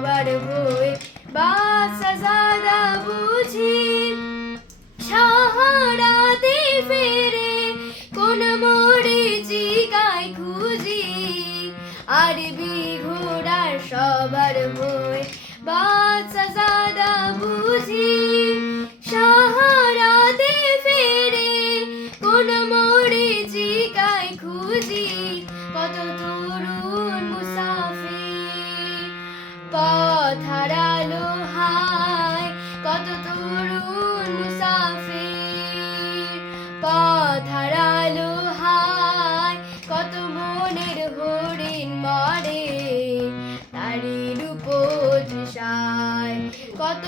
সবার ভয় বাদশাহজাদা বুঝি সাহারাতে ফেরে কোন মরীচিকায় খুঁজি আরবি ঘোড়ার সবার ভয় বাদশাহজাদা বুঝি সাহারাতে ফেরে কোন মরীচিকায় খুঁজি কত তরুণ মুসাফির পথ হারালো হায় কত তরুণ মুসাফির পথ হারালো হায় কত মনের হরিণ মরে তারি রূপ তৃষায় কত